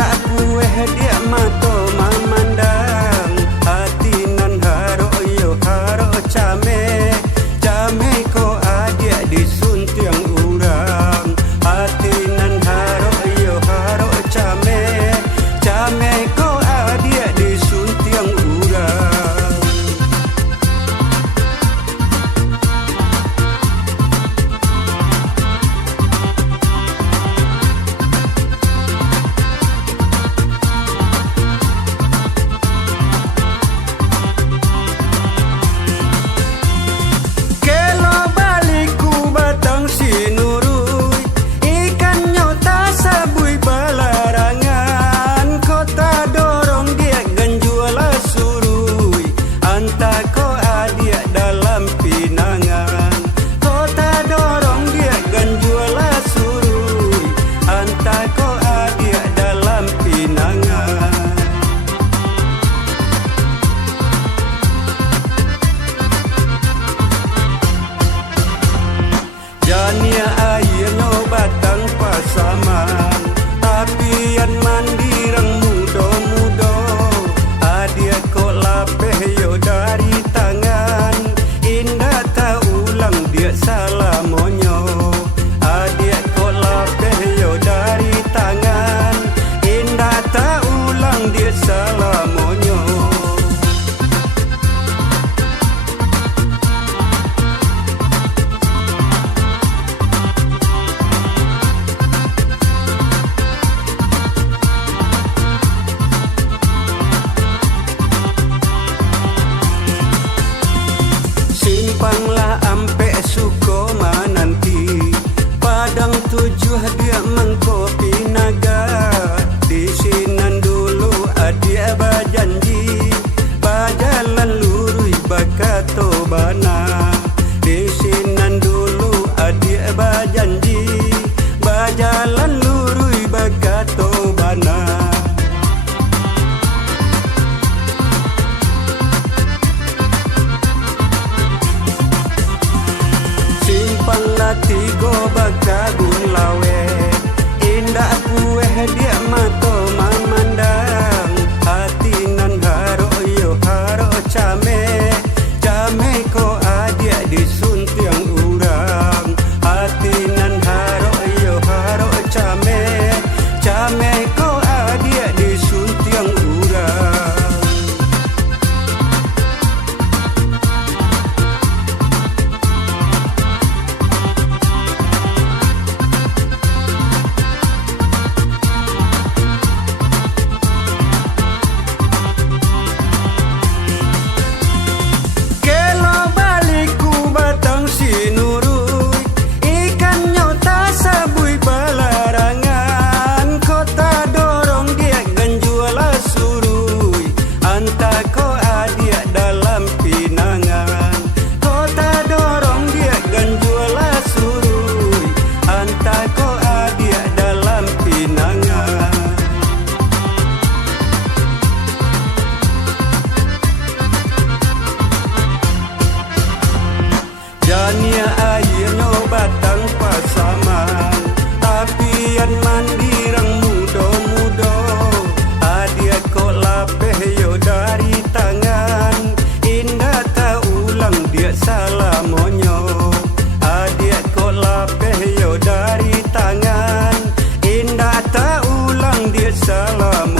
indah kueh dia mato memandang hati nan haro yo haro came came ko adia disuntiang urang hati nan haro yo haro came came ko adia disuntiang urang. Jania airnya batang pasaman apian mandirang mudo-mudo adia kok lapeh yo dari tangan indah tak ulang dia salah monyo adia kok lapeh yo dari tangan indah tak ulang dia salah monyo. Simpanglah ampe suko mananti padang tujuh dia mengkopi naga di sinan dulu adia bajanji bajalan lurui bakato bana di sinan dulu adia bajanji bajalan lurui bakato bana. Tigo bakagun lawe indah kueh dia mato memandang hati nan haro yo haro came came ko adia disuntiang urang hati nan haro yo haro came came ko adia disuntiang urang. Jania airnya batang pasaman apian mandirang mudo-mudo adia kok lapeh yo dari tangan indah tak ulang dia salah monyo adia kok lapeh yo dari tangan indah tak ulang dia salah monyo.